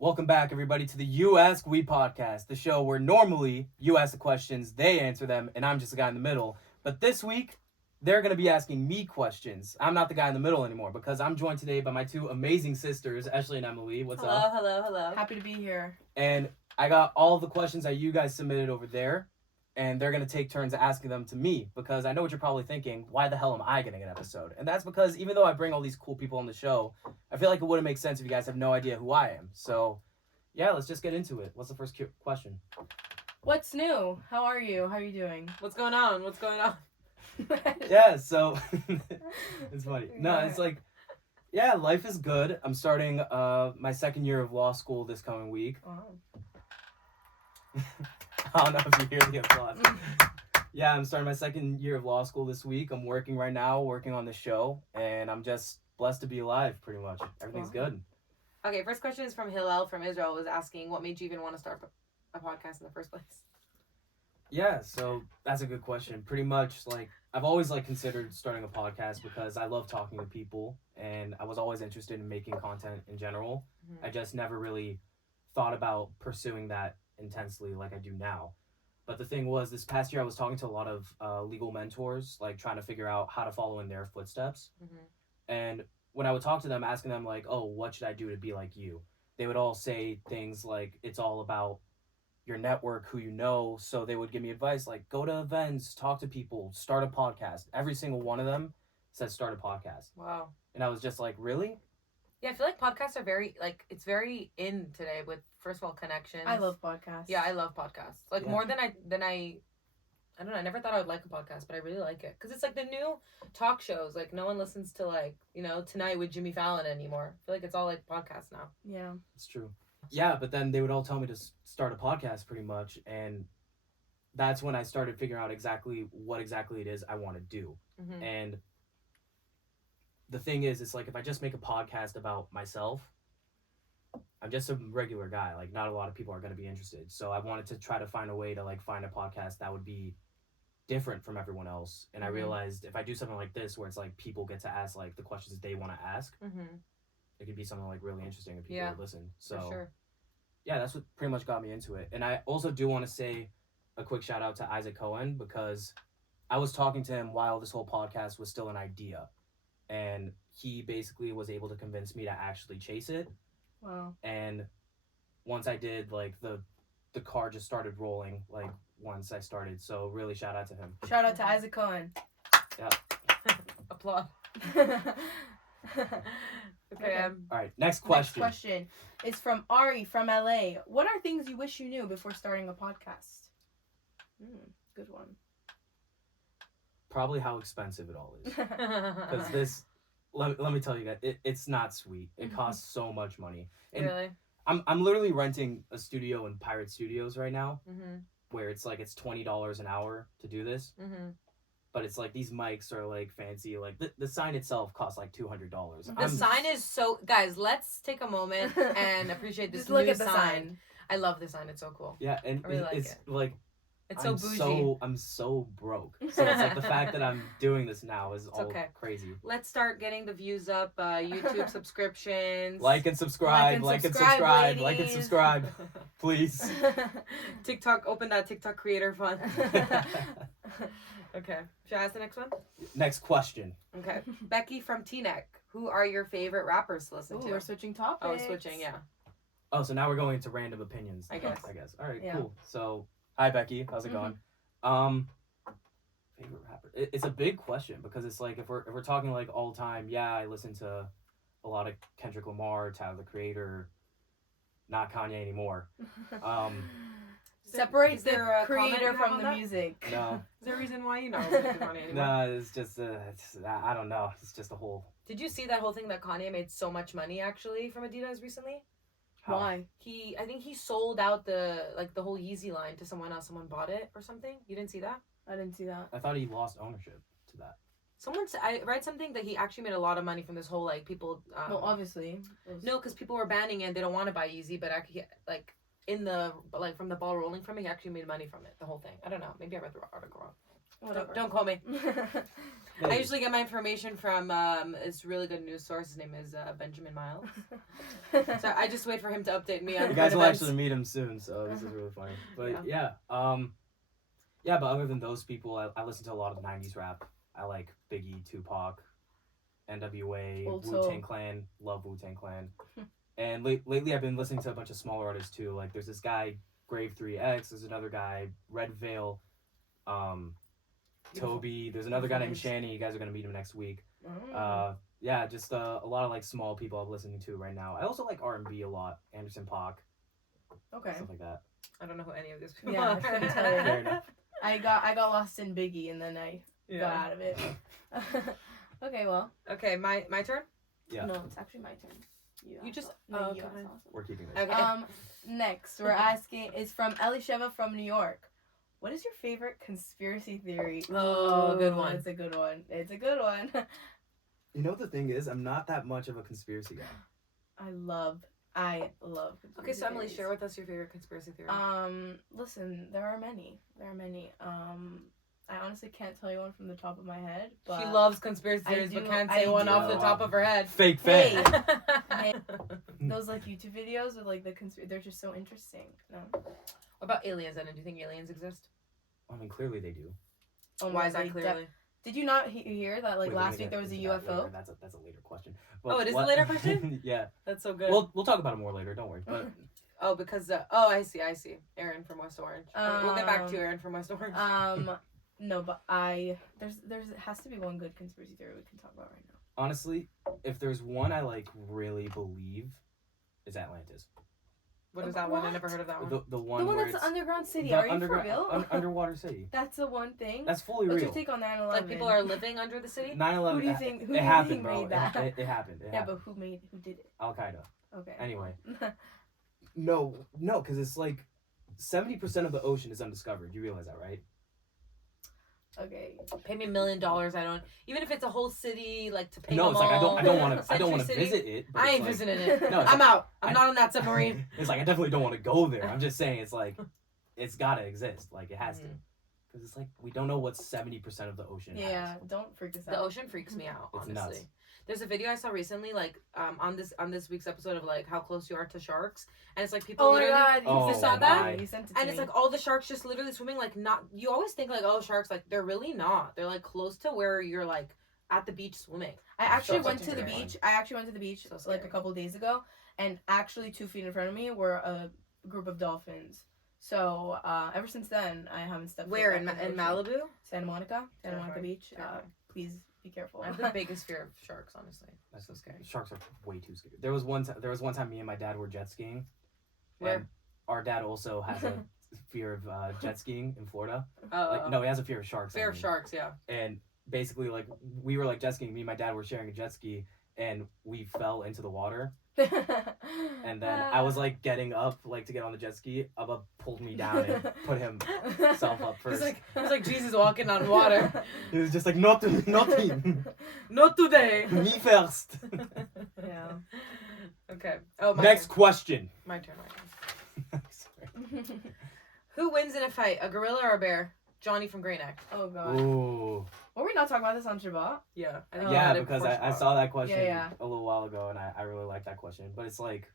Welcome back, everybody, to the You Ask We podcast, the show where normally you ask the questions, they answer them, and I'm just the guy in the middle. But this week, they're going to be asking me questions. I'm not the guy in the middle anymore because I'm joined today by my two amazing sisters, Eshley and Emily. What's up? Hello. Happy to be here. And I got all the questions that you guys submitted over there, and they're going to take turns asking them to me because I know what you're probably thinking. Why the hell am I getting an episode? And that's because even though I bring all these cool people on the show, I feel like it wouldn't make sense if you guys have no idea who I am. So, yeah, let's just get into it. What's the first question? What's new? How are you? How are you doing? What's going on? Yeah, so it's funny. No, it's like, yeah, life is good. I'm starting my second year of law school this coming week. Wow. I don't know if you hear the applause. Yeah, I'm starting my second year of law school this week. I'm working right now, working on the show, and I'm just blessed to be alive, pretty much. Everything's good. Okay, first question is from Hillel from Israel, was asking what made you even want to start a podcast in the first place? Yeah, so that's a good question. Pretty much, like, I've always, like, considered starting a podcast because I love talking to people, and I was always interested in making content in general. Mm-hmm. I just never really thought about pursuing that intensely like I do now. But the thing was, this past year I was talking to a lot of legal mentors, like, trying to figure out how to follow in their footsteps. Mm-hmm. And when I would talk to them, asking them, like, oh, what should I do to be like you? They would all say things like, it's all about your network, who you know. So they would give me advice like, go to events, talk to people, start a podcast. Every single one of them said start a podcast. Wow. And I was just like, really? Yeah, I feel like podcasts are very, like, it's very in today with, first of all, connections. I love podcasts. Yeah, I love podcasts. Like, Yeah. more than I don't know, I never thought I would like a podcast, but I really like it. Because it's like the new talk shows. Like, no one listens to, like, Tonight with Jimmy Fallon anymore. I feel like it's all, like, podcasts now. Yeah. It's true. Yeah, but then they would all tell me to start a podcast pretty much. And that's when I started figuring out what exactly it is I want to do. Mm-hmm. And the thing is, it's like, if I just make a podcast about myself, I'm just a regular guy. Like, not a lot of people are going to be interested. So I wanted to try to find a way to, like, find a podcast that would be different from everyone else. And I realized if I do something like this, where it's like people get to ask, like, the questions they want to ask, it could be something, like, really interesting and people would listen. So, for sure. Yeah, that's what pretty much got me into it. And I also do want to say a quick shout out to Isaac Cohen, because I was talking to him while this whole podcast was still an idea. And he basically was able to convince me to actually chase it. Wow. And once I did, like, the car just started rolling, like, once I started. So really shout out to him. Shout out to Isaac Cohen. Yeah. Applaud. Okay. All right, next question. Next question is from Ari from LA. What are things you wish you knew before starting a podcast? Good one. Probably how expensive it all is. Because this, let me tell you guys, it's not sweet. It costs so much money. And Really? I'm literally renting a studio in Pirate Studios right now, Mm-hmm. where it's like, it's $20 an hour to do this. Mm-hmm. But it's like, these mics are, like, fancy. Like, the sign itself costs like $200. The sign is so... Guys, let's take a moment and appreciate this Just look new at the sign. sign. I love this sign. It's so cool. Yeah, and I really like it's it. like... It's so bougie. I'm so broke. So it's like the fact that I'm doing this now is all crazy. Let's start getting the views up. YouTube subscriptions. Like and subscribe. Ladies. Please. TikTok. Open that TikTok creator fund. Okay. Should I ask the next one? Next question. Okay. Becky from T-Neck. Who are your favorite rappers to listen to? We're switching topics. Oh, switching. Yeah. Oh, so now we're going into random opinions. I guess. All right, Yeah. cool. So, hi, Becky. How's it going? Favorite rapper? It's a big question because it's like, if we're talking, like, all time, yeah, I listen to a lot of Kendrick Lamar, Tyler the Creator, not Kanye anymore. Separate there the a comment creator you have from on the that? music. No. Is there a reason why you know? Kanye anymore? No, it's just, I don't know. It's just a whole... Did you see that whole thing that Kanye made so much money actually from Adidas recently? How? Why? I think he sold out the whole Yeezy line to someone else. Someone bought it or something. You didn't see that? I didn't see that. I thought he lost ownership to that. I read something that he actually made a lot of money from this whole, like, people. Well, obviously. No, because people were banning it and they don't want to buy Yeezy, but actually, like, from the ball rolling from it, he actually made money from it. The whole thing. I don't know. Maybe I read the article wrong. Whatever. Don't call me. I Maybe. usually get my information from this really good news source. His name is Benjamin Miles. So I just wait for him to update me on You guys will events. actually meet him soon, so this is really funny. But yeah, but other than those people, I listen to a lot of 90s rap. I like Biggie, Tupac, NWA, Old Wu soul. Tang Clan. Love Wu Tang Clan. And lately I've been listening to a bunch of smaller artists too. Like there's this guy, Grave 3X. There's another guy, Red Veil. Toby. There's another guy named Shanny. You guys are gonna meet him next week. Yeah, just a lot of like small people I'm listening to right now. I also like R&B a lot. Anderson .Paak, Okay. stuff like that. I don't know who any of these people Yeah, I are. couldn't tell you. Fair enough. I got lost in Biggie and then I got out of it. Okay, well. Okay, my turn? Yeah. No, it's actually my turn. You just- No, oh, you okay. asked also. We're keeping this. Okay. Next, we're asking is from Elisheva from New York. What is your favorite conspiracy theory? Oh, good one. It's a good one. It's a good one. You know what the thing is? I'm not that much of a conspiracy guy. I love conspiracy Okay, so Emily, theories. share with us your favorite conspiracy theory. Listen, there are many. I honestly can't tell you one from the top of my head, but She loves conspiracy I theories, but do- can't I say one do. off the top of her head. Fake Hey. fan. Hey. Those like YouTube videos with like the they're just so interesting. No. What about aliens, then? Do you think aliens exist? I mean, clearly they do. Oh Why my, is that they clearly? Did you not hear that like Wait, we're last gonna week there was a get into that UFO? later. That's a later question. Oh, it is a later question? Yeah. That's so good. We'll talk about it more later. Don't worry. But Oh, because I see. Aaron from West Orange. We'll get back to you, Aaron from West Orange. No, but there's has to be one good conspiracy theory we can talk about right now. honestly, if there's one I like really believe, it's Atlantis. What is that one? I What? never heard of that one. The one The one where that's it's the underground city. the Are you underground- for real? underwater city. That's the one thing. That's fully What's real. your take on 9/11? Like people are living under the city? 9/11. Who do you think? Who do it you happened, think bro. made that? It happened. It Yeah, happened. but who did it? Al Qaeda. Okay. Anyway. No, because it's like 70% of the ocean is undiscovered. You realize that, right? Okay. Pay me $1 million. I don't. Even if it's a whole city, like to pay. No, them it's like I all. don't want to Century City. visit it. But I it's ain't like, visiting it. No, it's I'm like- out. I'm I- not on that submarine. It's like I definitely don't want to go there. I'm just saying it's like it's gotta exist. Like it has to, because it's like we don't know what 70% of the ocean. Yeah, has. don't freak us out. The ocean freaks me out. It's Honestly. nuts. There's a video I saw recently, like on this week's episode of like how close you are to sharks, and it's like people Oh my literally. god! Oh You saw sent that? it to me. You sent it to And it's me. like all the sharks just literally swimming like not. You always think like, oh, sharks, like they're really not. They're like close to where you're like at the beach swimming. I actually So went to the scary. beach. I actually went to the beach So like a scary. couple days ago, and actually 2 feet in front of me were a group of dolphins. So ever since then, I haven't stepped. Where foot in back the ocean. Malibu? Santa Monica Terrifying. Beach. Terrifying. Please be careful. I have the biggest fear of sharks, honestly. That's so scary. Sharks are way too scary. There was one time me and my dad were jet skiing. Where? And our dad also has a fear of jet skiing in Florida. Oh, Like no, he has a fear of sharks. I fear of mean. sharks. Yeah. And basically, like we were like jet skiing. Me and my dad were sharing a jet ski, and we fell into the water. And then I was like getting up, like to get on the jet ski. Abba pulled me down and put himself up first. He's like Jesus walking on water. He was just like, not him, Not today. me first. Yeah. Okay. Oh, my Next turn. question. My turn. Who wins in a fight, a gorilla or a bear? Johnny from Grey Neck. Oh god. Ooh. Were we not talking about this on Shabbat? Yeah. I Oh. you Yeah, had it because before I Shabbat. saw that question Yeah. a little while ago, and I really like that question. But it's like,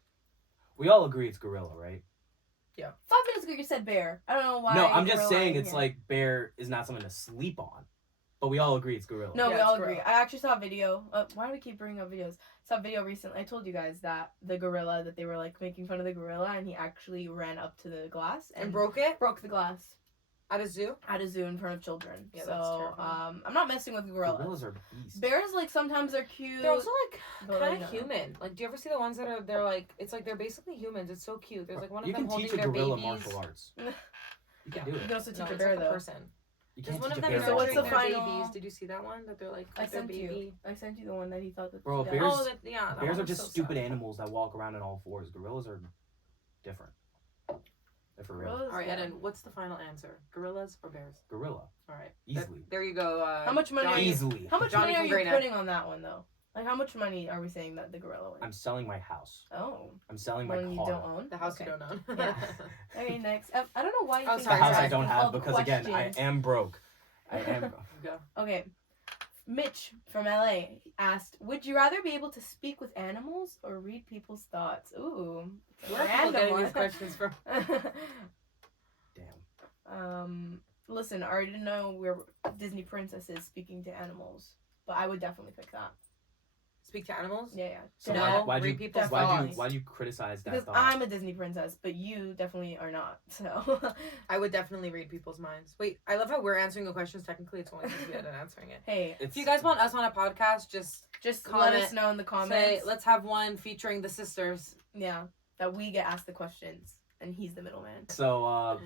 we all agree it's gorilla, right? 5 minutes ago you said bear. I don't know why. No, I'm we're just saying lying it's here. like bear is not something to sleep on. But we all agree it's gorilla. No, Yeah, we all it's agree. gorilla. I actually saw a video. Why do we keep bringing up videos? Saw a video recently. I told you guys that the gorilla, that they were like making fun of the gorilla, and he actually ran up to the glass And broke it broke the glass at a zoo. at a zoo in front of children. Yeah, that's so terrifying. I'm not messing with gorillas. Gorillas are beasts. Bears like sometimes they're cute. They're also like but, kind like, of human. Like, do you ever see the ones that are? They're like, it's like they're basically humans. It's so cute. There's like one of You them can holding teach a their gorilla babies. martial arts. You Yeah. can do You it. can also teach No, a it's bear like a though. person. You There's can't one teach of a them bear So nurturing what's the their final- babies. Did you see that one? That they're like I with their sent baby. you. I sent you the one that he thought that. Bro, she bears- died. Oh, that, yeah. That Bears one are was just so stupid sad. animals that walk around on all fours. Gorillas are different. They're for real. Gorillas, All right, yeah. Eden, what's the final answer? Gorillas or bears? Gorilla. All right. Easily. There you go. How much money Johnny. are you- Easily. How much Johnny money are from you Grey Neck. putting on that one though? Like how much money are we saying that the gorilla wins? I'm selling my house. Oh, I'm selling my one you car. don't own. The house Okay. you don't own. Yeah. Okay, next. I don't know why you Oh, think The sorry, I'm house I sorry. asking don't all have the because again I questions. am broke. I am. Go. Okay. Mitch from LA asked, "Would you rather be able to speak with animals or read people's thoughts?" Ooh. Where are people getting these questions from? Damn. Listen, I already know we're Disney princesses speaking to animals, but I would definitely pick that. Speak to animals? Yeah. So No, why'd read you people's thoughts. why do you criticize that Because thought? I'm a Disney princess, but you definitely are not. So I would definitely read people's minds. Wait, I love how we're answering the questions. Technically, it's only because we had answering it. hey, If you guys want us on a podcast, just let comment, us know in the say, comments. let's have one featuring the sisters. Yeah, that we get asked the questions, and he's the middleman. So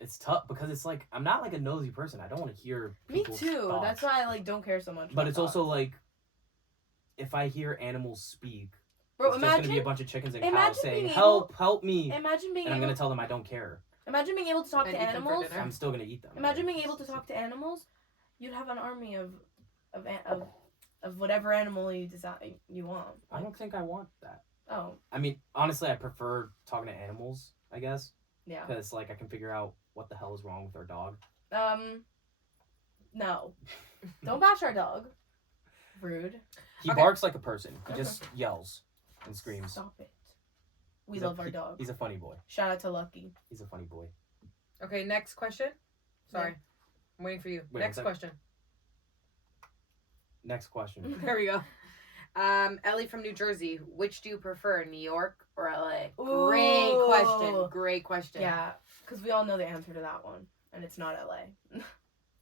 it's tough because it's like I'm not like a nosy person. I don't want to hear Me people's too. thoughts. That's why I like don't care so much. But about it's also thoughts. like if I hear animals speak, Bro, it's just gonna be a bunch of chickens and imagine cows saying being help me, Imagine being and I'm able. gonna tell them I don't care. Imagine being able to talk And to eat them for animals. dinner. I'm still gonna eat them. Imagine being able to talk to animals. You'd have an army of whatever animal you decide you want. I don't think I want that. Oh, I mean, honestly, I prefer talking to animals. I guess yeah. because like I can figure out what the hell is wrong with our dog. No. Don't bash our dog. Rude. He Okay. barks like a person. He just yells and screams. Stop it. We love our dog. He's a funny boy. Shout out to Lucky. He's a funny boy. Okay, next question. Sorry. I'm waiting for you. Wait, next what's that? question. Next question. There we go. Ellie from New Jersey. Which do you prefer, New York or LA? Ooh. Great question. Great question. Yeah, because we all know the answer to that one, and it's not LA.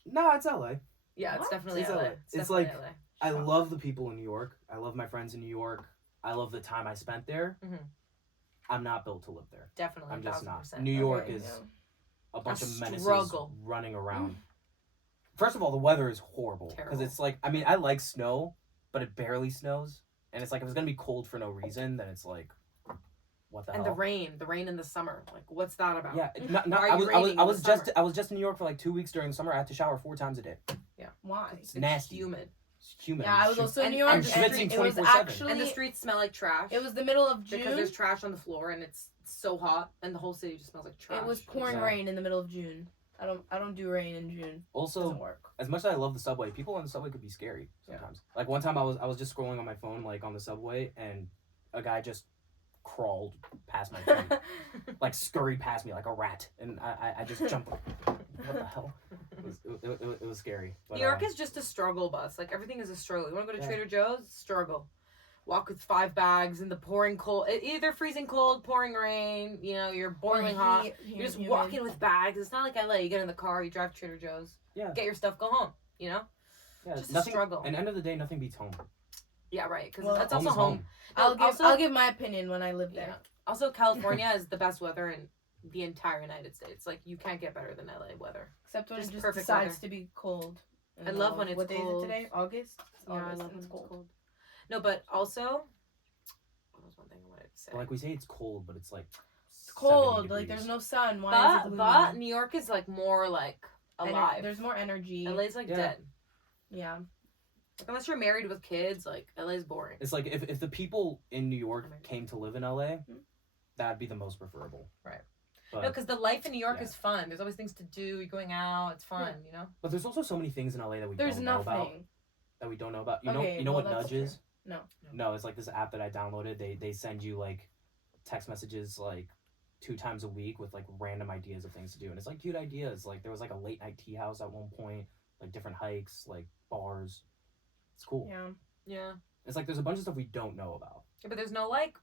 No, it's LA. Yeah, it's What? definitely It's LA. LA. It's It's definitely like- LA. I love the people in New York. I love my friends in New York. I love the time I spent there. Mhm. I'm not built to live there. Definitely. I'm just not. 1000%. New York Okay, is yeah. a bunch of menaces struggle. running around. First of all, the weather is horrible because Terrible. it's like I like snow, but it barely snows, and it's like if it's gonna be cold for no reason, then it's like, what the And hell? the rain in the summer. Like, what's that about? Yeah, Why are I you was raining in the I was just in New York for like 2 weeks during the summer. I had to shower 4 times a day. Why? It's nasty. humid. It's humid. Yeah, I was also in New York. and And schwitzing it was 24/7. actually And the streets smell like trash. it was the middle of June. because there's trash on the floor and it's so hot and the whole city just smells like trash. It was pouring Exactly. rain in the middle of June. I don't do rain in June. Also, Doesn't work. as much as I love the subway, people on the subway could be scary sometimes. Like one time I was just scrolling on my phone like on the subway and a guy just crawled past my feet. Like scurried past me like a rat and I just jumped like, what the hell? It was scary. But, New York is just a struggle bus. Like everything is a struggle. You want to go to Yeah. Trader Joe's? Struggle. Walk with 5 bags in the pouring cold, either freezing cold, pouring rain. You know, you're boiling hot. You're just walking with bags. It's not like LA. You get in the car, you drive to Trader Joe's, Yeah. get your stuff, go home. You know? Yeah, just a nothing, struggle. And end of the day, nothing beats home. Yeah, right. Because Well, that's Home also is home. home. No, I'll give my opinion when I live there. Yeah. Also, California is the best weather in the entire United States. Like you can't get better than LA weather. Except when Just it just perfect decides weather. to be cold. I love when it's what day is it cold. today? August? It's Yeah, I August love and when it's cold. No, but also, what was one thing I wanted to say? Like we say, it's cold, but it's like It's cold. 70 Like degrees. there's no sun. Why is it gloomy? But New York is like more like alive. There's more energy. LA's like Yeah. dead. Yeah. Like, unless you're married with kids, like LA's boring. It's like if the people in New York Amazing. came to live in LA, that'd be the most preferable. Right. But, No, because the life in New York yeah. is fun. There's always things to do. You're going out. It's fun. Yeah. You know. but there's also so many things in LA that we There's don't know about. nothing. That we don't know about. You Okay, know well, what that's Nudge is? No. No, it's like this app that I downloaded. They send you like text messages like 2 times a week with like random ideas of things to do, and it's like cute ideas. Like there was like a late night tea house at one point, like different hikes, like bars. It's cool. Yeah. Yeah. It's like there's a bunch of stuff we don't know about. Yeah, but there's no like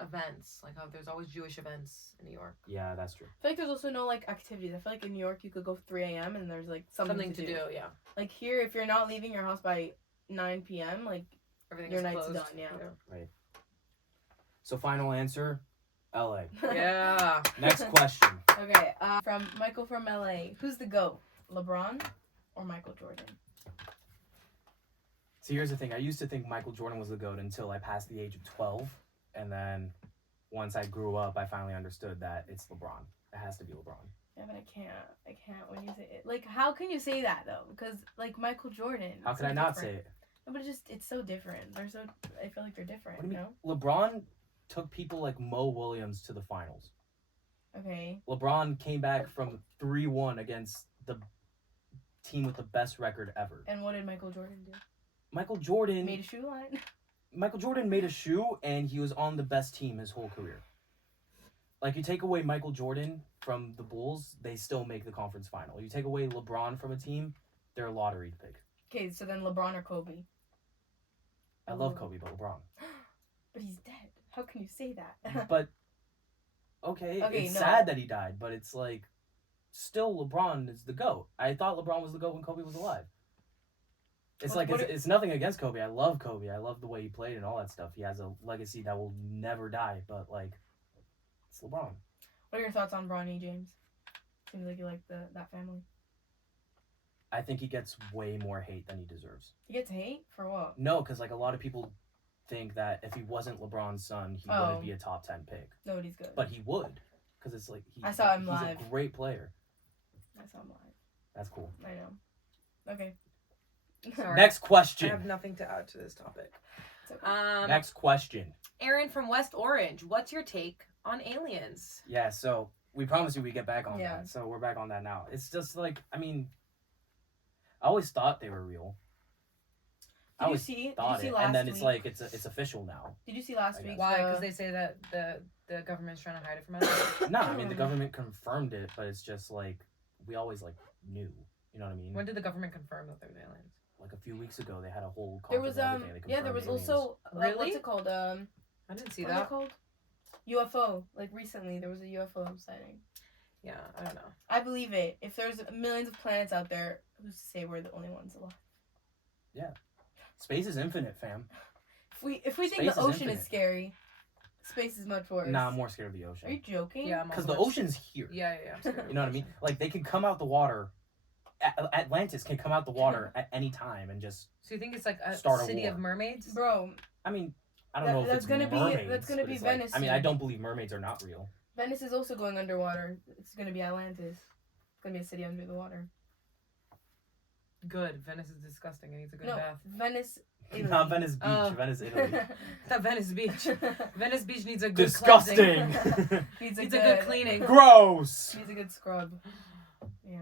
events. Like how there's always Jewish events in New York. Yeah, that's true. I feel like there's also no like activities. I feel like in New York you could go 3 a.m. and there's like something to do. Yeah. Like here, if you're not leaving your house by 9 p.m., like Everything Your is night's closed. done, yeah. So final answer, LA. Yeah. Next question. Okay, from Michael from LA. Who's the GOAT? LeBron or Michael Jordan? So here's the thing. I used to think Michael Jordan was the GOAT until I passed the age of 12. And then once I grew up, I finally understood that it's LeBron. It has to be LeBron. Yeah, but I can't when you say it. Like, how can you say that though? Because like Michael Jordan. How it's could so I not different. say it? No, but it's so different. They're so. I feel like they're different. What do you You mean? LeBron took people like Mo Williams to the finals. know? Okay. LeBron came back from 3-1 against the team with the best record ever. And what did Michael Jordan do? Michael Jordan Made a shoe line. Michael Jordan made a shoe, and he was on the best team his whole career. Like, you take away Michael Jordan from the Bulls, they still make the conference final. You take away LeBron from a team, they're a lottery pick. Okay, so then LeBron or Kobe? I love Kobe, but LeBron. But he's dead. How can you say that? But, okay, it's no. sad that he died, but it's like, still LeBron is the GOAT. I thought LeBron was the GOAT when Kobe was alive. It's it's nothing against Kobe. I love Kobe. I love the way he played and all that stuff. He has a legacy that will never die, but, like, it's LeBron. What are your thoughts on Bronny James? Seems like you like that family. I think he gets way more hate than he deserves. He gets hate? For what? No, because, like, a lot of people think that if he wasn't LeBron's son, he wouldn't be a top 10 pick. Nobody's good. But he would, because it's like I saw him he's live. a great player. I saw him live. That's cool. I know. Okay. Sorry. Next I question. have nothing to add to this topic. Okay. Next question. Aaron from West Orange, what's your take on aliens? Yeah, so we promised you we'd get back on Yeah. that. So we're back on that now. It's just like, I mean, I always thought they were real. Did you see last and then week? it's like it's official now. Did you see last I week? guess. Why? Because they say that the government's trying to hide it from us. No, I mean the government confirmed it, but it's just like we always like knew. You know what I mean? When did the government confirm that there were aliens? Like a few weeks ago, they had a whole There conference was and everything. They yeah, there was confirmed also Really? what's it called? I didn't see What is it that. called? UFO. Like recently, there was a UFO sighting. Yeah, I don't know. I believe it. If there's millions of planets out there, who's to say we're the only ones alive? Space is infinite, fam. If we think Space the is ocean is infinite. scary, space is much worse. Nah, I'm more scared of the Are you ocean. joking? Yeah, I'm Because also the ocean's here. Yeah. I'm scared of You know what I mean? ocean. Like they can come out the water. Atlantis can come out the water at any time and just. So you think it's like a Start a city war. of mermaids? Bro, I mean, I don't know if That's it's gonna be- mermaids. that's gonna but be it's like- Venice I mean, soon. I don't believe mermaids are not real. Venice is also going underwater. It's gonna be Atlantis. It's gonna be a city under the water. Good. Venice is disgusting. It needs a good No, bath. Venice. Italy. Not Venice Beach, Oh. Venice, Italy. That Venice Beach. Venice Beach needs a good Disgusting. cleansing. Needs Needs a good cleaning. Gross. Needs a good scrub. Yeah.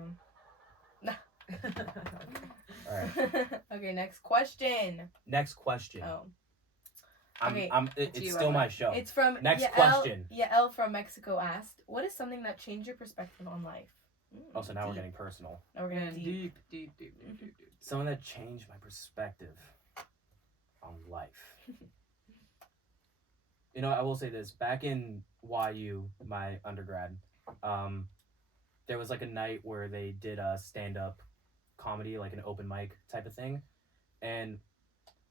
All right. Okay, next question. Next question. Oh, okay. It's It's you, still Ellen. my show. it's from Next Yael, question. Yael from Mexico asked, "What is something that changed your perspective on life?" Oh, so now we're deep. getting personal. Now we're getting deep. Deep. Something that changed my perspective on life. You know, I will say this. Back in YU, my undergrad, there was like a night where they did a stand-up comedy, like an open mic type of thing. And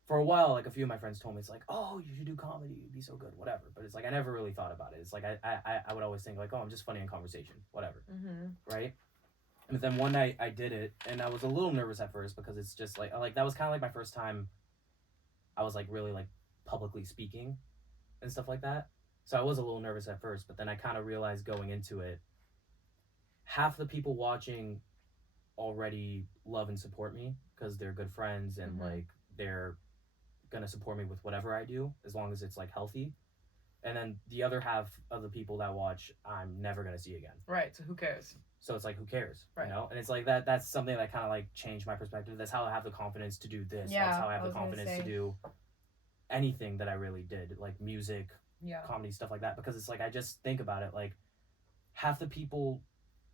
for a while, like a few of my friends told me, it's like, oh, you should do comedy. You'd be so good, whatever. But it's like, I never really thought about it. It's like, I would always think like, oh, I'm just funny in conversation, whatever. Mm-hmm. Right? But then one night I did it, and I was a little nervous at first because it's just like that was kind of like my first time I was like really like publicly speaking and stuff like that. So I was a little nervous at first, but then I kind of realized going into it, half the people watching already love and support me because they're good friends and Mhm. like they're gonna support me with whatever I do as long as it's like healthy. And then the other half of the people that watch, I'm never gonna see again. Right. So who cares? So it's like, who cares, Right. you know? And it's like that's something that kind of like changed my perspective. That's how I have the confidence to do this. Yeah, That's how I I have the was gonna confidence to say. do anything that I really did, like music, Yeah. comedy, stuff like that. Because it's like, I just think about it, like half the people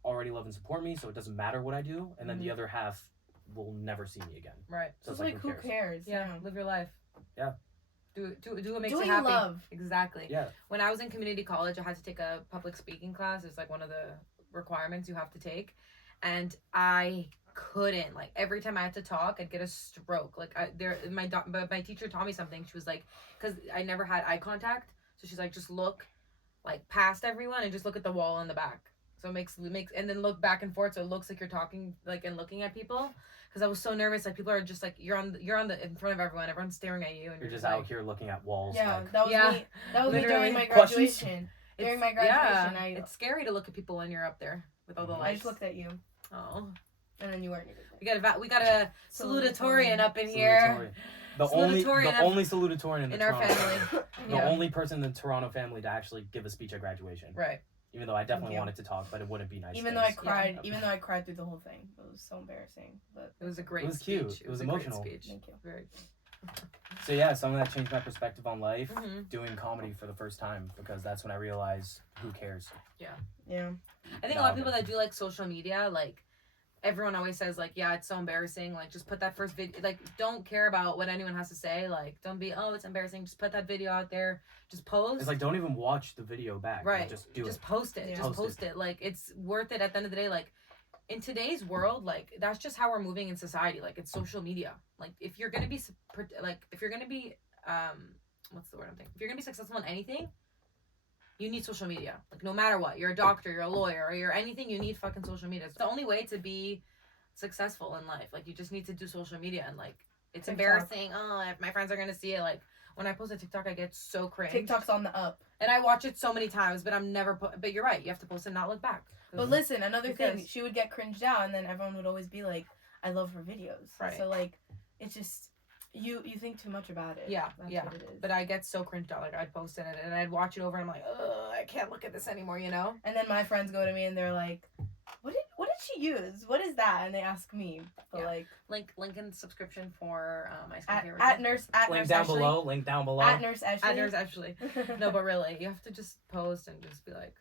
already love and support me, so it doesn't matter what I do. And then the other half will never see me again. Right. So It's like, who cares? Yeah. Live your life. Yeah. Do what makes Do you what you happy. love. Exactly. Yeah. When I was in community college, I had to take a public speaking class. It's like one of the requirements you have to take, and I couldn't. Like every time I had to talk, I'd get a stroke. Like my teacher taught me something. She was like, because I never had eye contact, so she's like, just look, like past everyone and just look at the wall in the back. So it makes and then look back and forth, so it looks like you're talking like and looking at people. Because I was so nervous, like people are just like you're on the in front of everyone, everyone's staring at you, and You're just like, out here looking at walls. Yeah, like, that was Yeah. me. That was me Literally. during my Questions? graduation. It's- During my graduation, yeah, it's scary to look at people when you're up there with all the Mhm. I lights. just looked at you, Oh, and then you weren't even there. we got a salutatorian up in here The only Salutatorian salutatorian in the in our Toronto family. The Yeah. only person in the Toronto family to actually give a speech at graduation. Right. Even though I definitely you. wanted to talk, but it wouldn't be nice. Even though I cried, even though I cried through the whole thing, it was so embarrassing. But It was a great It was speech. cute. It was a great emotional. speech. Thank you. Very. So yeah, something that changed my perspective on life, Mm-hmm. doing comedy for the first time, because that's when I realized who cares. yeah. I think a lot of people that do like social media, like everyone always says, like, yeah, it's so embarrassing. Like, just put that first video. Like, don't care about what anyone has to say. Like, don't be, oh, it's embarrassing. Just put that video out there. Just post. It's like, don't even watch the video back. Right. Like, just do just it. post it. Yeah. Just post it. Like, it's worth it at the end of the day. Like, in today's world, like, that's just how we're moving in society. Like, it's social media. Like, if you're gonna be what's the word I'm thinking? If you're gonna be successful in anything, you need social media. Like, no matter what, you're a doctor, you're a lawyer, or you're anything, you need fucking social media. It's the only way to be successful in life. Like, you just need to do social media, and like, it's TikTok. embarrassing. Oh, if my friends are gonna see it. Like, when I post a TikTok, I get so cringe. TikTok's on the up. And I watch it so many times, but I'm never but you're right, you have to post and not look back. But listen, another thing, Because- she would get cringed out, and then everyone would always be like, "I love her videos." Right. So like, it's just you think too much about it. Yeah, That's yeah. what it is. But I get so cringed out. Like, I'd post it and I'd watch it over and I'm like, ugh, I can't look at this anymore, you know? And then my friends go to me and they're like, what did she use? What is that?" And they ask me. But Yeah. like Link in subscription for my at skincare. at nurse Link Nurse down Eshley. below. Link down below. At Nurse Eshley. There's actually. No, but really, you have to just post and just be like,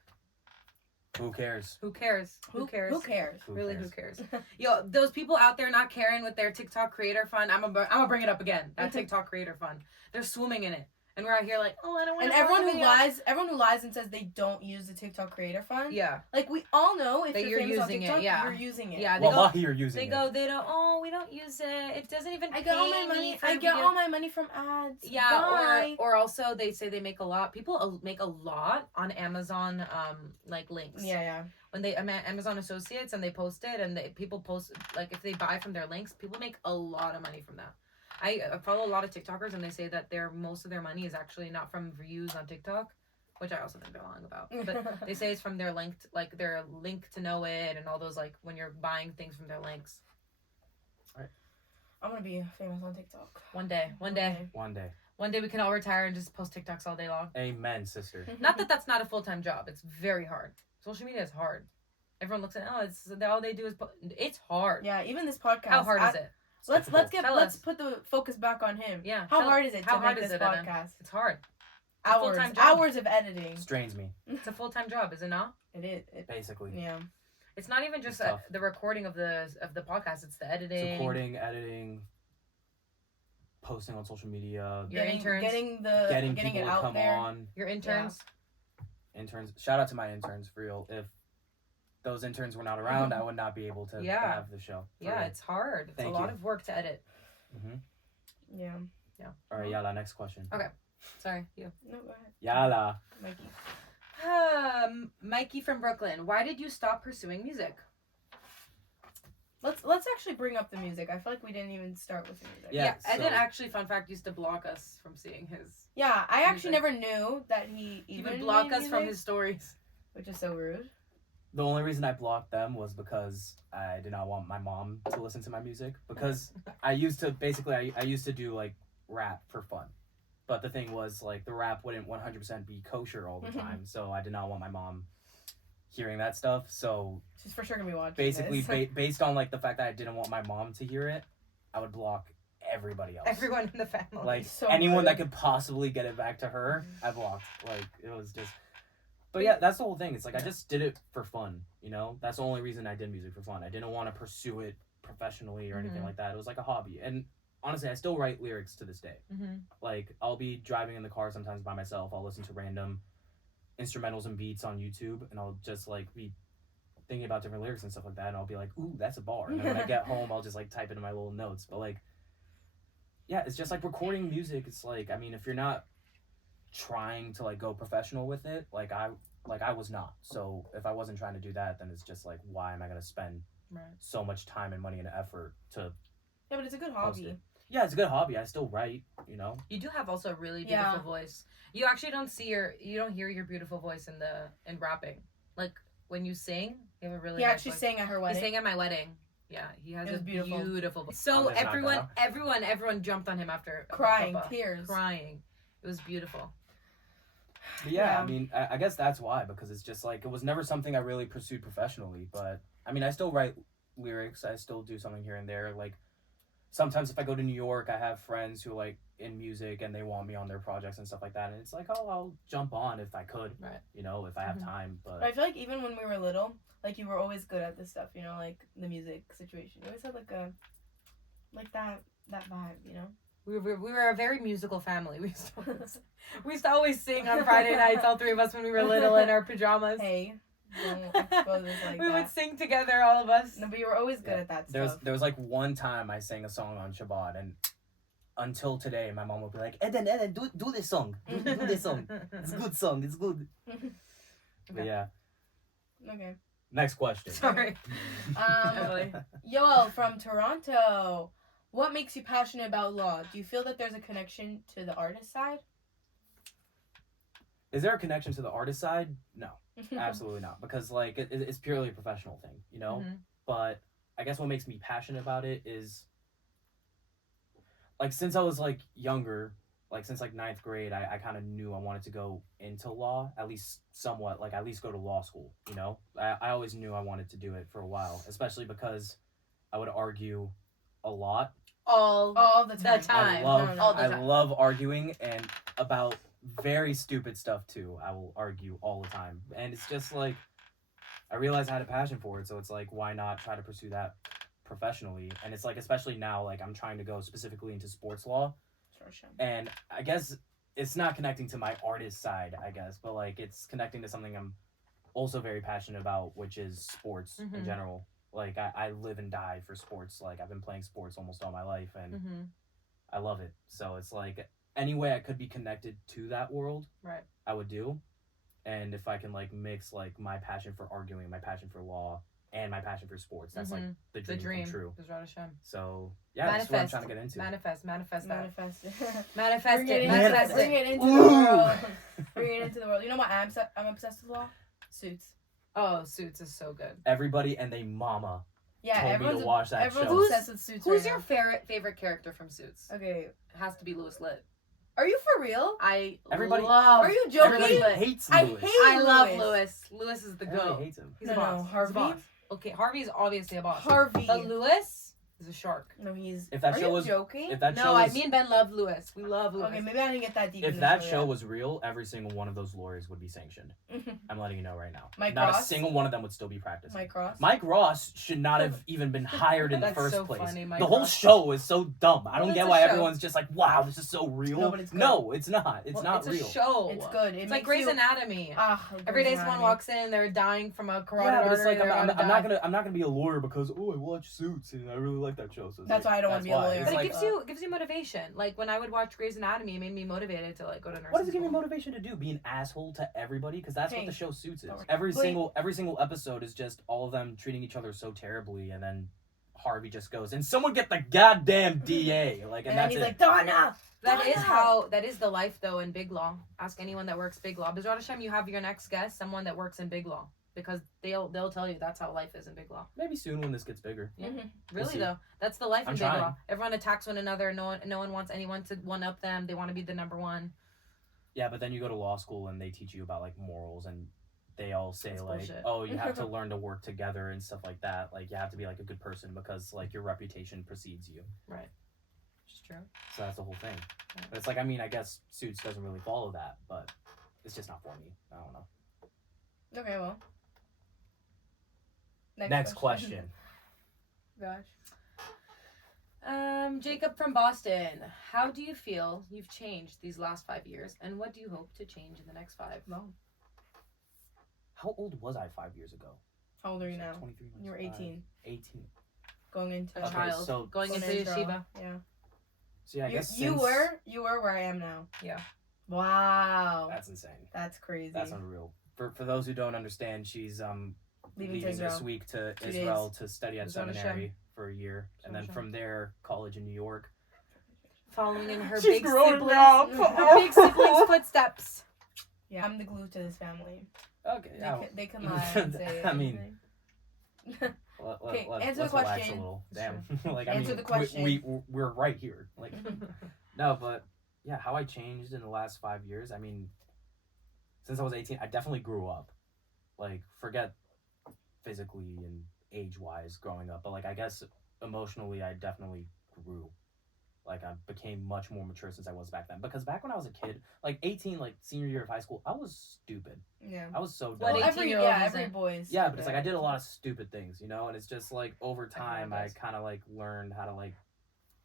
Who cares? who cares? Who cares? Who cares? Who Really, cares? who cares? Yo, those people out there not caring with their TikTok creator fund, I'm gonna bring it up again. That TikTok creator fund. They're swimming in it. And we're out here like, oh, I don't want And to everyone who lies and says they don't use the TikTok creator fund. Yeah. Like, we all know if That you're you're famous on using it, TikTok, yeah. you're using it. Yeah, they Well, go, lucky you're using they it. go, they don't, oh, we don't use it. It doesn't even I get all my pay money. me for I the get video." all my money from ads. Yeah, Bye. or also they say they make a lot. People make a lot on Amazon, like links. Yeah. When they Amazon Associates and they post it, and people post, like, if they buy from their links, people make a lot of money from that. I follow a lot of TikTokers and they say that most of their money is actually not from views on TikTok, which I also think they're lying about. But they say it's from their their link to know it and all those, like, when you're buying things from their links. I'm gonna be famous on TikTok. One day One day. we can all retire and just post TikToks all day long. Amen, sister. Not that that's not a full-time job. It's very hard. Social media is hard. Everyone looks at all they do is it's hard. Yeah, even this podcast. How hard is it? Let's Tell us. put the focus back on him. Yeah. How hard is it how to hard make is this it, Anna? podcast? It's hard. a Hours, full-time job. hours of editing. Strains me, It's a full-time job, is it not? It is. basically. Yeah. It's not even just It's tough. the recording of the podcast. It's the editing. It's recording, editing, posting on social media, Your interns. getting getting people it to out come there. on. Your interns. Interns. Shout out to my interns, for real. If those interns were not around, I would not be able to Yeah. have the show. for Yeah, real. it's hard. It's Thank a lot you. of work to edit. Yeah. All right, Yala, next question. Okay. Sorry, you. No, go ahead, Yala. Mikey. Mikey from Brooklyn. Why did you stop pursuing music? Let's actually bring up the music. I feel like we didn't even start with the music. Yeah, Evan so- actually, fun fact, used to block us from seeing his. Yeah, I actually Music. never knew that he He even would block made us from music, his stories. which is so rude. The only reason I blocked them was because I did not want my mom to listen to my music. Because I used to, basically, I used to do, like, rap for fun. But the thing was, like, the rap wouldn't 100% be kosher all the time. So I did not want my mom hearing that stuff. So She's for sure gonna be watching. basically, this. based on, like, the fact that I didn't want my mom to hear it, I would block everybody else. Everyone in the family. Like, So anyone rude. that could possibly get it back to her, I blocked. Like, it was just... But yeah, that's the whole thing. It's like, I just did it for fun, you know? That's the only reason I did music, for fun. I didn't want to pursue it professionally or anything Mhm. like that. It was like a hobby. And honestly, I still write lyrics to this day. Mm-hmm. Like, I'll be driving in the car sometimes by myself. I'll listen to random instrumentals and beats on YouTube, and I'll just, like, be thinking about different lyrics and stuff like that, and I'll be like, ooh, that's a bar. And then when I get home, I'll just, like, type it in my little notes. But, like, yeah, it's just like recording music. It's like, I mean, if you're not trying to, like, go professional with it, like I was not. So if I wasn't trying to do that, then it's just like, why am I going to spend Right. so much time and money and effort to Yeah, but it's a good post hobby. it? Yeah, it's a good hobby. I still write, you know? You do have also a really beautiful Yeah. voice. You actually don't hear your beautiful voice in rapping. Like, when you sing, you have a really He nice actually voice. sang at her He wedding. sang at my wedding. Yeah, he has It was a beautiful. beautiful voice. So I'm just not everyone jumped on him after Crying, Papa. tears. Crying. It was beautiful. But yeah, Yeah. I mean, I guess that's why, because it's just like, it was never something I really pursued professionally. But I mean, I still write lyrics. I still do something here and there. Like, sometimes if I go to New York, I have friends who like in music and they want me on their projects and stuff like that. And it's like, oh, I'll jump on if I could, Right. you know, if I have Mhm. time. But I feel like even when we were little, like you were always good at this stuff, you know, like the music situation. You always had like a, like that vibe, you know. We were a very musical family. We used to always sing on Friday nights, all three of us when we were little in our pajamas. Hey, don't expose us like We that. would sing together, all of us. No, but you were always good Yeah. at that there stuff. was like one time I sang a song on Shabbat, and until today, my mom would be like, Eden, do this song. Do this song. It's a good song. It's good. But yeah. Okay. Next question. Sorry. Um, Yoel from Toronto. What makes you passionate about law? Do you feel that there's a connection to the artist side? Is there a connection to the artist side? No, absolutely not. Because like it's purely a professional thing, you know. Mhm. But I guess what makes me passionate about it is like since I was like younger, like since like ninth grade, I kind of knew I wanted to go into law, at least somewhat, like at least go to law school, you know. I always knew I wanted to do it for a while, especially because I would argue a lot. All All the time. time. All the I time. love arguing, and about very stupid stuff too. I will argue all the time, and it's just like I realized I had a passion for it, so it's like why not try to pursue that professionally? And it's like especially now, like I'm trying to go specifically into sports law, Sure. and I guess it's not connecting to my artist side, I guess, but like it's connecting to something I'm also very passionate about, which is sports in Mhm. general. Like I live and die for sports. Like I've been playing sports almost all my life, and Mm-hmm. I love it. So it's like any way I could be connected to that world, Right. I would do. And if I can like mix like my passion for arguing, my passion for law, and my passion for sports, that's like the The dream, dream. come true. Bezrat Hashem. So yeah, that's what I'm trying to get into. Manifest that. Manifest it. Manifest Bring it. it, Manifest bring it. it into the Ooh. world. Bring it into the world. You know what I'm obsessed with law? Suits. Oh, Suits is so good. Everybody and they mama Yeah, told me everyone's to watch that everyone's show. obsessed with Suits. Who's right your favorite character from Suits? now. Okay. It has to be Louis Litt. Are you for real? Everybody- love. Are you joking? Everybody Louis. hates I Lewis. hate I love Louis. Louis. Louis is the Everybody goat. hates him. He's No, a boss. no, He's a Harvey? boss. Okay, Harvey's obviously a boss. Harvey. But Louis is a shark. No, he's. If that Are show you was- joking? If that No, show was, me and Ben love Louis. We love Louis. Okay, maybe I didn't get that deep. if in that the show yet. was real, every single one of those lawyers would be sanctioned. I'm letting you know right now. Mike Not Ross? a single one of them would still be practicing. Mike Ross. Mike Ross should not have even been hired in the That's first so place. funny, Mike the whole Ross. show is so dumb. I don't Well, get it's a why show. everyone's just like, "Wow, this is so real." No, but it's good. No, it's not. It's Well, not it's real. a show. It's good. It It's like makes Grey's you- Anatomy. Grey's Every day someone Anatomy. walks in, they're dying from a carotid Yeah, but artery. it's like they're I'm about to not die. gonna be a lawyer because I watch Suits and I really like that show. So it's That's like, why I don't wanna that's be a why. lawyer. It's But like, it gives you motivation. Like when I would watch Grey's Anatomy, it made me motivated to like go to nursing what does it give me school. motivation to do? Be an asshole to everybody? Because that's what Hey. the show Suits is. Don't worry. Every Wait. single episode is just all of them treating each other so terribly, and then Harvey just goes and someone get the goddamn DA. Like, and And then that's he's it. like, Donna! That is the life though in Big Law. Ask anyone that works Big Law. Bezrat Hashem, you have your next guest, someone that works in Big Law. Because they'll tell you that's how life is in Big Law. Maybe soon when this gets bigger. Yeah. Mhm. Really see. though, that's the life in I'm Big trying. Law. Everyone attacks one another. No one wants anyone to one up them. They want to be the number one. Yeah, but then you go to law school and they teach you about like morals, and they all say That's like, bullshit. oh, you have to learn to work together and stuff like that. Like you have to be like a good person because like your reputation precedes you. Right. It's true. So that's the whole thing. Yeah. But it's like, I mean, I guess Suits doesn't really follow that, but it's just not for me. I don't know. Okay, well. Next question. Gosh. Jacob from Boston. How do you feel you've changed these last 5 years, and what do you hope to change in the next 5? Well, How old was I 5 years ago? how old are you So now? 23 You were minus 18. 18. Going into A Okay, child so- going into Israel. yeshiva. Yeah. So yeah, I guess You since- were where I am now. Yeah. Wow. That's insane. That's crazy. That's unreal. For those who don't understand, she's Leaving to leaving this Israel. week to 2 Israel to study at Bezrat Hashem. seminary for a year, and then Hashem. from there, college in New York. Following in her She's big growing siblings, up. her big siblings' footsteps. Yeah, I'm the glue to this family. Okay, They, yeah. they can lie and say I mean, anything. Okay, let's answer the relax a question. little. It's Damn. Like I Answer mean, the question. we're right here. Like no, but yeah, how I changed in the last 5 years. I mean, since I was 18, I definitely grew up. Like, forget physically and age-wise growing up, but, like, I guess emotionally I definitely grew. Like, I became much more mature since I was back then. Because back when I was a kid, like 18, like senior year of high school, I was stupid. Yeah. I was so dumb. What, Well, 18-year-old every isn't? boy is Yeah, but it's like I stupid. did a lot of stupid things, you know, and it's just like over time I guess. kind of like learned how to like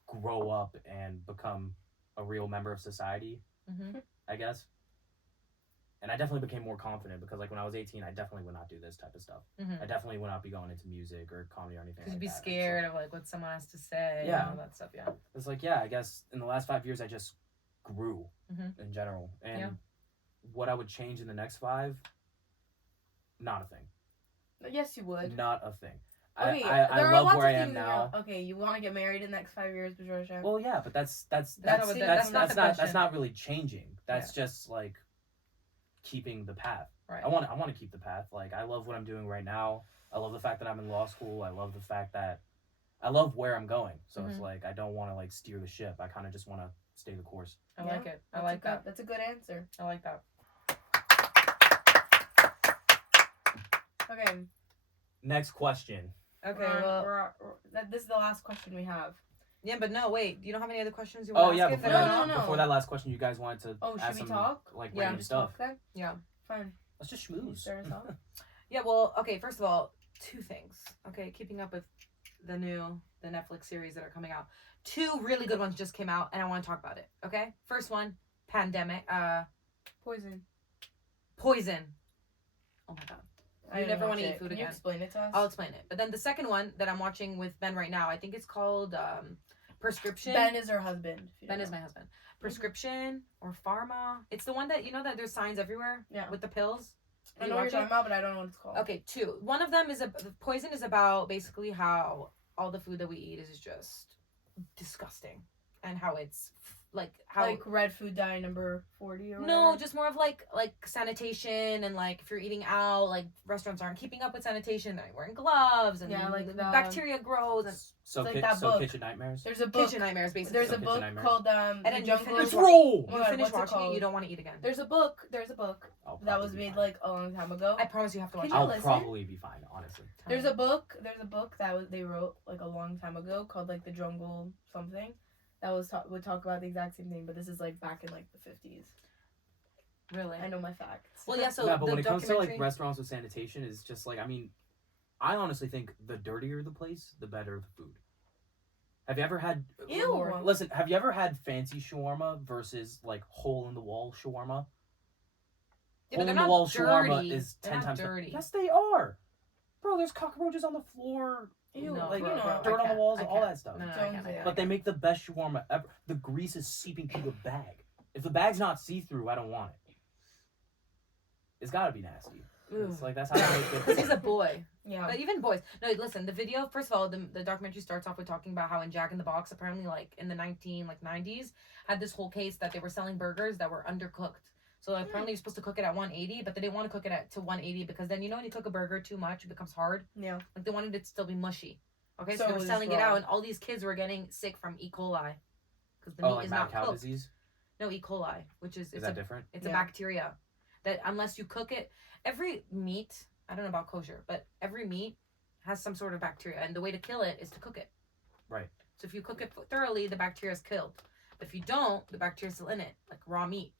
grow up and become a real member of society, Mm-hmm. I guess. And I definitely became more confident because like when I was 18, I definitely would not do this type of stuff. Mm-hmm. I definitely would not be going into music or comedy or anything. Because Like you'd be that. scared of like what someone has to say Yeah. and all that stuff. Yeah. It's like yeah, I guess in the last 5 years I just grew Mm-hmm. in general, and Yeah. what I would change in the next 5, not a thing. Yes, you would. Not a thing. Okay, I there are love lots where of I am things in now. Okay, you want to get married in the next 5 years, Patricia? Well, yeah, but that's That's not the that's question. not really changing. That's just like keeping the path. Right. I want to keep the path. Like I love what I'm doing right now. I love the fact that I'm in law school. I love the fact that I love where I'm going. So it's like I don't want to like steer the ship. I kind of just want to stay the course. I like it. I like that. That's a good answer. I like that. Okay. Next question. Okay. Well, this is the last question we have. yeah, but no, wait. You don't have any other questions you want Oh to yeah, ask? No. before that last question, you guys wanted to Oh, ask should we some talk? like Yeah. random stuff. Talk then? Yeah. Fine. Let's just Can you schmooze. start us off? Yeah. Well, okay. First of all, 2 things. Okay, keeping up with the Netflix series that are coming out. 2 really good ones just came out, and I want to talk about it. Okay. First one, Pandemic. Poison. Poison. Oh my god. I You didn't never watch wanna eat it. food Can you again. explain it to us? I'll explain it. But then the second one that I'm watching with Ben right now, I think it's called Prescription. Ben is her husband. if you Ben don't is know. my husband. Prescription or Pharma. It's the one that you know that there's signs everywhere Yeah. with the pills. I You know what you're watch talking it? about, but I don't know what it's called. Okay, 2. One of them is Poison is about basically how all the food that we eat is just disgusting, and how it's like how Like red food dye number 40 or whatever. no, just more of like sanitation, and like if you're eating out, like restaurants aren't keeping up with sanitation, they're wearing gloves, and Yeah, like the the- bacteria grows, and So, It's like that so book. Kitchen Nightmares. There's a book. kitchen nightmares basically. There's a Kitchen book Nightmares. called And then The you Jungle. finish Let's roll. Oh you my God, finish what's it watching it, called? you don't want to eat again. There's a book I'll that was probably be made fine. like a long time ago. I promise you have to watch Can it. you I'll listen? probably be fine, honestly. There's a book that they wrote like a long time ago called like The Jungle something that would talk about the exact same thing, but this is like back in like the 50s. Really. I know my facts. Well, yeah. So yeah, but the when it comes to like documentary- restaurants with sanitation, is just like I mean, I honestly think the dirtier the place, the better the food. Have you ever had? Ew. Listen, have you ever had fancy shawarma versus like hole in the wall shawarma? Yeah, but Hole they're in the not wall dirty. shawarma is They're 10 not times. dirty. Yes, they are. Bro, there's cockroaches on the floor. Ew, No, like bro, bro, dirt I on the can't. walls, I all can't. that stuff. No, I Jonesy. can't. I can't. But they make the best shawarma ever. The grease is seeping through the bag. If the bag's not see-through, I don't want it. It's gotta be nasty. It's like that's how they make good Because he's a food. boy. Yeah. But even boys. No, listen, the video, first of all, the documentary starts off with talking about how in Jack in the Box, apparently like in the 90s, had this whole case that they were selling burgers that were undercooked. So apparently you're supposed to cook it at 180, but they didn't want to cook it to 180 because then you know when you cook a burger too much, it becomes hard. Yeah. Like they wanted it to still be mushy. Okay, So so they it were was selling it raw. out, and all these kids were getting sick from E. coli because the Oh, meat like is mad not cow cooked. disease? No, E. coli, which is Is that different? it's a Yeah. bacteria that unless you cook it, every meat, I don't know about kosher, but every meat has some sort of bacteria, and the way to kill it is to cook it. Right. So if you cook it thoroughly, the bacteria is killed. But if you don't, the bacteria is still in it, like raw meat.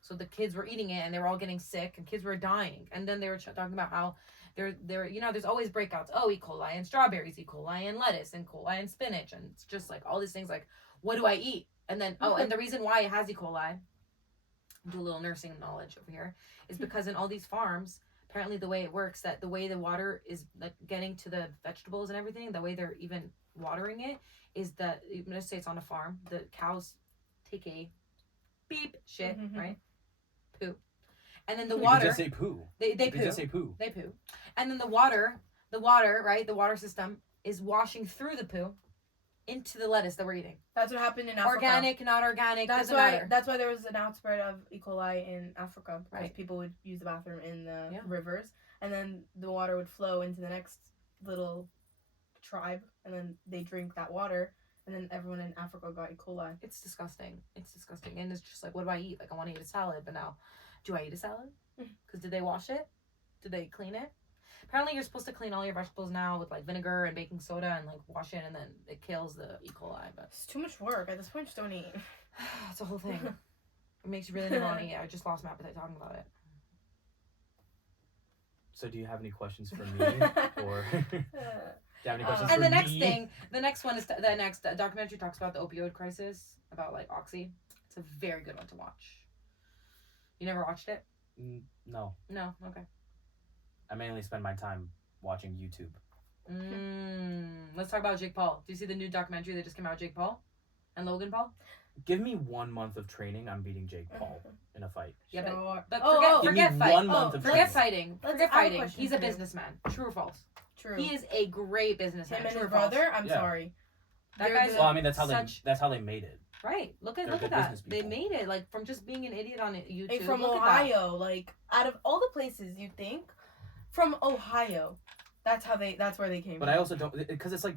So the kids were eating it, and they were all getting sick, and kids were dying. And then they were talking about how there, you know, there's always breakouts. Oh, E. coli and strawberries, E. coli and lettuce, and coli and spinach, and it's just like all these things. Like, what do I eat? And then and the reason why it has E. coli, do a little nursing knowledge over here, is because in all these farms, apparently the way it works, that the way the water is like getting to the vegetables and everything, the way they're even watering it, is that let's say it's on a farm, the cows take a beep shit, right? Poo. And then the You water, just say poo. they You poo. just say poo. They poo. And then the water, right? The water system is washing through the poo into the lettuce that we're eating. That's what happened in Africa. Organic, not organic, That's doesn't why. matter. That's why there was an outspread of E. coli in Africa because Right. people would use the bathroom in the Yeah. rivers, and then the water would flow into the next little tribe, and then they drink that water, and then everyone in Africa got E. coli. It's disgusting. It's disgusting. And it's just like, what do I eat? Like, I want to eat a salad, but now, do I eat a salad? Because did they wash it? Did they clean it? Apparently, you're supposed to clean all your vegetables now with like vinegar and baking soda and like wash it, and then it kills the E. coli. But It's too much work. At this point, just don't eat. it's a whole thing. It makes you really not want to eat. I just lost my appetite talking about it. So do you have any questions for me, or do you have any questions And for the next me? thing, the next one is the next documentary talks about the opioid crisis, about like Oxy. It's a very good one to watch. You never watched it? No, No. Okay. I mainly spend my time watching YouTube. Let's talk about Jake Paul. Do you see the new documentary that just came out? Jake Paul and Logan Paul. Give me 1 month of training, I'm beating Jake Paul in a fight. Yeah, Sure. but Oh, Give me forget fight. 1 month of Forget training. fighting. Let's- Forget I have a fighting. question He's a for you. businessman. True or false? True. He is a great businessman. Him and True his or false? brother. I'm Yeah. sorry. That They're guy's the- Well, I mean that's how they made it. right. Look They're at good that. business They people. made it like from just being an idiot on YouTube. Hey, from Look at that. Ohio, like out of all the places you think, from Ohio, that's where they came But from. I also don't, because it's like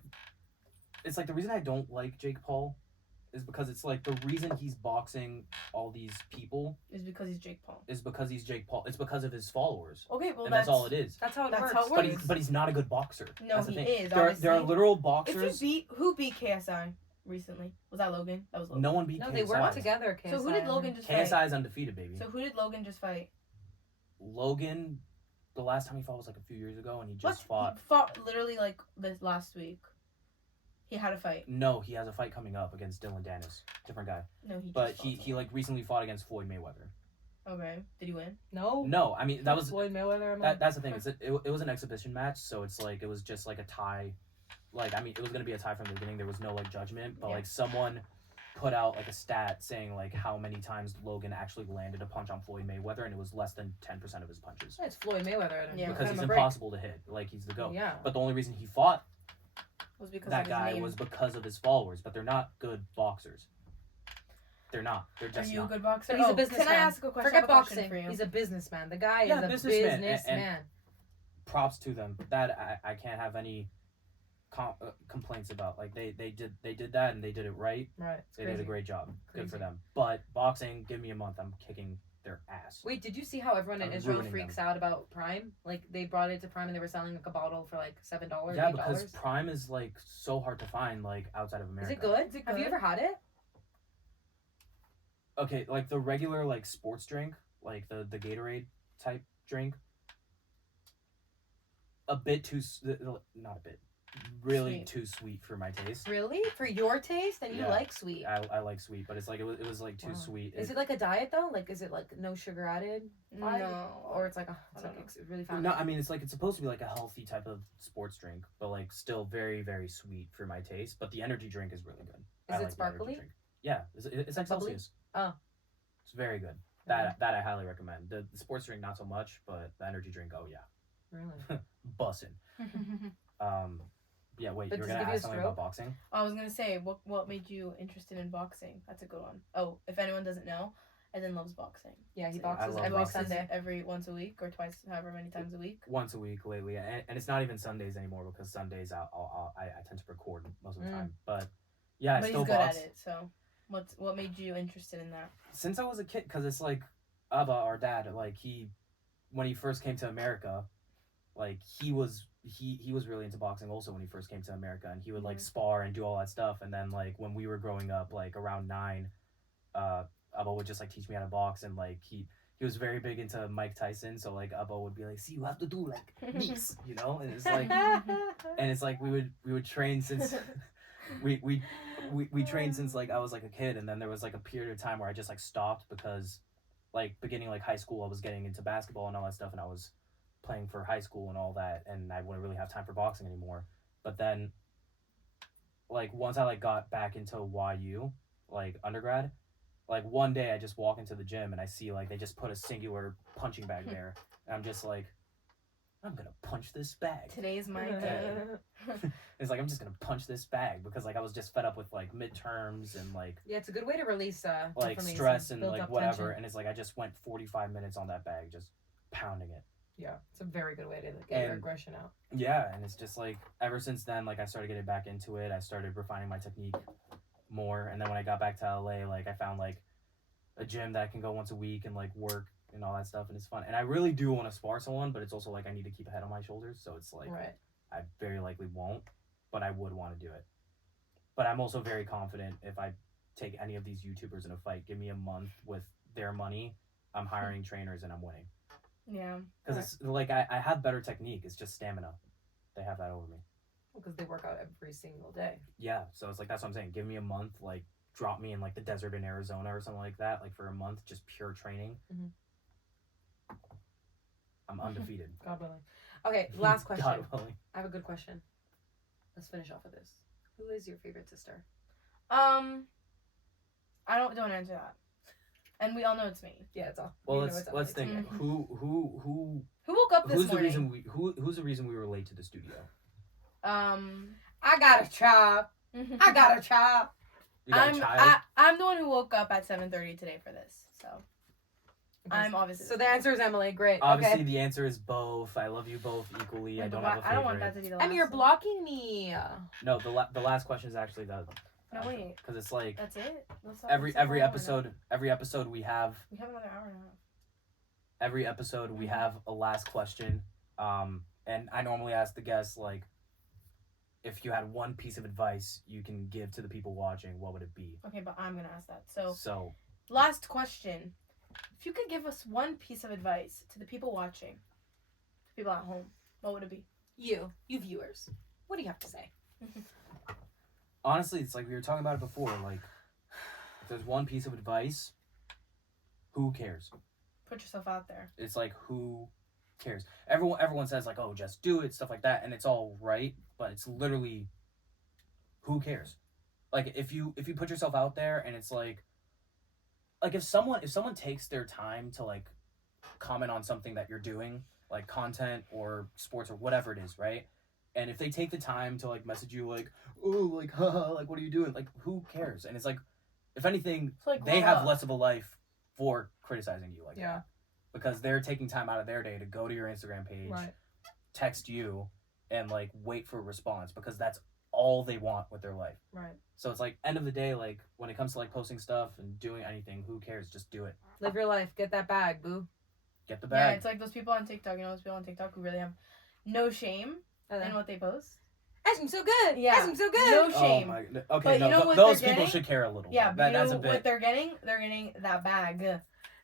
the reason I don't like Jake Paul is because it's like the reason he's boxing all these people Is because he's Jake Paul. is because he's Jake Paul. It's because of his followers, Okay, well and that's all it is. That's how it That's works. how it But works. he's not a good boxer. No, That's the he thing. is, There are obviously. literal If boxers. who beat KSI recently? Was that Logan? That was Logan. No one beat No, KSI. they work together. KSI So who did and Logan him. just fight? KSI is undefeated, baby. So who did Logan just fight? Logan, the last time he fought was like a few years ago, and he just What? fought. He fought literally like this last week. He had a fight. No, he has a fight coming up against Dylan Dennis, different guy. No, he. But just he fought like recently fought against Floyd Mayweather. someone. Okay. Did he win? No. No, I mean that was Floyd Mayweather. I'm that's the thing. It was an exhibition match, so it's like it was just like a tie. Like I mean, it was gonna be a tie from the beginning. There was no like judgment, but Yeah. like someone put out like a stat saying like how many times Logan actually landed a punch on Floyd Mayweather, and it was less than 10% of his punches It's Floyd Mayweather. Yeah. because he's Cut him a break. impossible to hit. Like he's the GOAT. Yeah. But the only reason he fought Was because that of his guy name. was because of his followers. But they're not good boxers. They're not. They're Are just you a not. good boxer? But he's Oh, a businessman. Can I ask a question? I Forget have a question boxing. for you. He's a businessman. The guy Yeah, is a businessman. businessman. Props to them. That I can't have any complaints about. Like they did that and they did it right. Right. It's They crazy. did a great job. Good for Crazy. them. But boxing, give me a month. I'm kicking their ass. Wait, did you see how everyone in I'm Israel ruining freaks them. out about Prime? Like they brought it to Prime and they were selling like a bottle for like $7, Yeah, $8. because Prime is like so hard to find like outside of America. Is it good? Is it Have you good? ever had it? Okay, like the regular like sports drink, like the Gatorade type drink. A bit too not a bit. Really Sweet. too sweet for my taste. Really? For your taste? And you Yeah. like sweet. I like sweet, but it's like it was like too Wow. sweet. Is it like a diet though? Like is it like no sugar added? vibe? No. Or it's like I it's don't like know. it's really fun. No, I mean it's like it's supposed to be like a healthy type of sports drink, but like still very very sweet for my taste. But the energy drink is really good. Is I it like the energy sparkly? drink. Yeah, it's like bubbly? Celsius. Oh. It's very good. That I highly recommend. The sports drink not so much, but the energy drink, oh yeah, Really? bussin'. Yeah, wait, But you were does it gonna give you ask a something about stroke? boxing? I was gonna say, what made you interested in boxing? That's a good one. Oh, if anyone doesn't know, Eden loves boxing. Yeah, he So, I boxes love every boxing. Sunday. Every once a week or twice, however many times a week. Once a week lately, and it's not even Sundays anymore because Sundays I tend to record most of the Mm. time. But yeah, I But still he's good box at it. So, what made you interested in that? since I was a kid. Because it's like Abba, our dad, like when he first came to America, like he was really into boxing also when he first came to America, and he would like Mhm. spar and do all that stuff. And then like when we were growing up, like around 9, Abba would just like teach me how to box, and like he was very big into Mike Tyson. So like Abba would be like, "See, you have to do like this," you know, and it's like and it's like we would train since we trained since like I was like a kid, and then there was like a period of time where I just like stopped because like beginning like high school I was getting into basketball and all that stuff, and I was playing for high school and all that, and I wouldn't really have time for boxing anymore. But then like once I like got back into YU like undergrad, like one day I just walk into the gym and I see like they just put a singular punching bag there, and I'm just like, I'm gonna punch this bag. Today's my day. It's like I'm just gonna punch this bag because like I was just fed up with like midterms and like Yeah, it's a good way to release like information, stress and build like up whatever, tension. and it's like I just went 45 minutes on that bag just pounding it. Yeah, it's a very good way to get your And- aggression out. Yeah, and it's just like ever since then, like I started getting back into it. I started refining my technique more, and then when I got back to LA, like I found like a gym that I can go once a week and like work and all that stuff, and it's fun. And I really do want to spar someone, but it's also like I need to keep a head on my shoulders, so it's like Right. I very likely won't, but I would want to do it. But I'm also very confident if I take any of these YouTubers in a fight, give me a month with their money, I'm hiring trainers and I'm winning. Yeah. Because it's like I have better technique. It's just stamina. They have that over me. Because they work out every single day. Yeah, so it's like that's what I'm saying. Give me a month, like drop me in like the desert in Arizona or something like that, like for a month, just pure training. Mhm. I'm undefeated. God willing. Okay, last question. God willing. I have a good question. Let's finish off with this. Who is your favorite sister? I don't answer that. And we all know it's me. Yeah, it's all. Well, we know it's let's think. Mhm. Who Who woke up this who's the morning? reason who's the reason we were late to the studio? I got a child. I got a child. You got a child. I'm the one who woke up at 7:30 today for this. So I'm obviously. So the answer is Emily. Great. Obviously, Okay. the answer is both. I love you both equally. I don't have a favorite. I don't want that to be the last. Emily, you're one. blocking me. No, the last question is actually the. No, wait. Because it's like That's it. every episode we have We have another hour and a half. every episode we have a last question. And I normally ask the guests like, if you had one piece of advice you can give to the people watching, what would it be? Okay, but I'm gonna ask that. So Last question. If you could give us one piece of advice to the people watching, to people at home, what would it be? You viewers. What do you have to say? honestly, it's like we were talking about it before. Like, if there's one piece of advice, who cares? Put yourself out there. It's like, who cares? Everyone says like, oh, just do it, stuff like that, and it's all right, but it's literally, who cares? Like, if you put yourself out there, and it's like if someone takes their time to like comment on something that you're doing, like content or sports or whatever it is, right? And if they take the time to like message you like, oh, like, haha, like, what are you doing? Like, who cares? And it's like, if anything, It's like, they grow have up. less of a life for criticizing you like Yeah. that. Because they're taking time out of their day to go to your Instagram page, Right. text you, and like wait for a response, because that's all they want with their life. Right. So it's like, end of the day, like when it comes to like posting stuff and doing anything, who cares? Just do it. Live your life. Get that bag, boo. Get the Yeah, bag. it's like those people on TikTok. You know, those people on TikTok who really have no shame in what they post. That seems so good. Yeah. That seems so good. No Oh shame. my. Okay, But no, you know what those they're people getting? should care a little. Yeah, bit. but you That's know a bit. what they're getting? They're getting that bag.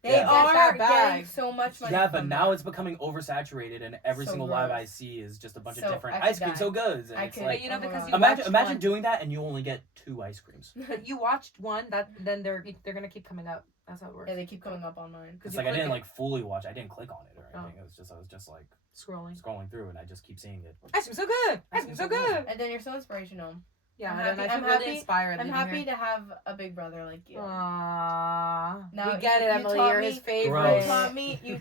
They Yeah. are That bag. getting so much money. Yeah, but from now that. it's becoming oversaturated, and every So single live gross. I see is just a bunch So of different I could ice cream die. so goods. And I it's could. like, But you know, Oh my because God. you imagine watched one. doing that and you only get 2 ice creams. But you watched one, then they're gonna keep coming up. That's how it works. Yeah, they keep coming up on mine. It's you like I click didn't it. like fully watch. I didn't click on it or Oh. anything. I was just like Scrolling. scrolling through, and I just keep seeing it. That seems so good. That seems so good. And then you're so inspirational. Yeah, I'm and happy- I feel I'm really happy- inspired. I'm leaving happy here. to have a big brother like you. Aww. Now, We get it, you Emily. taught You're me- his You favorite. Gross.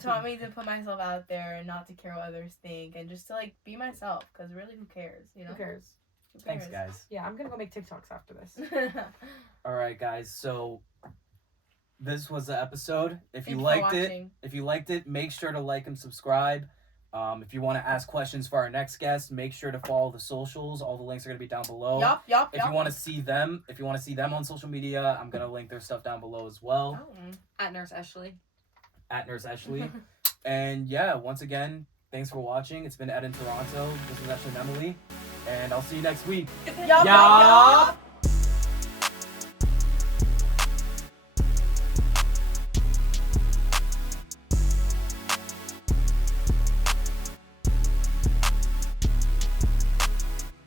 taught me to put myself out there and not to care what others think, and just to like be myself. Because really, who cares? You know. Who cares? Who Thanks, cares? guys. Yeah, I'm gonna go make TikToks after this. All right, guys. So this was the episode. If you Thank you for liked it, make sure to like and subscribe. If you want to ask questions for our next guest, make sure to follow the socials. All the links are gonna be down below. Yup. If you want to see them, on social media, I'm gonna link their stuff down below as well. At Nurse Eshley. At Nurse Eshley. And yeah, once again, thanks for watching. It's been Ed in Toronto. This was Eshley and Emily, and I'll see you next week. Yup.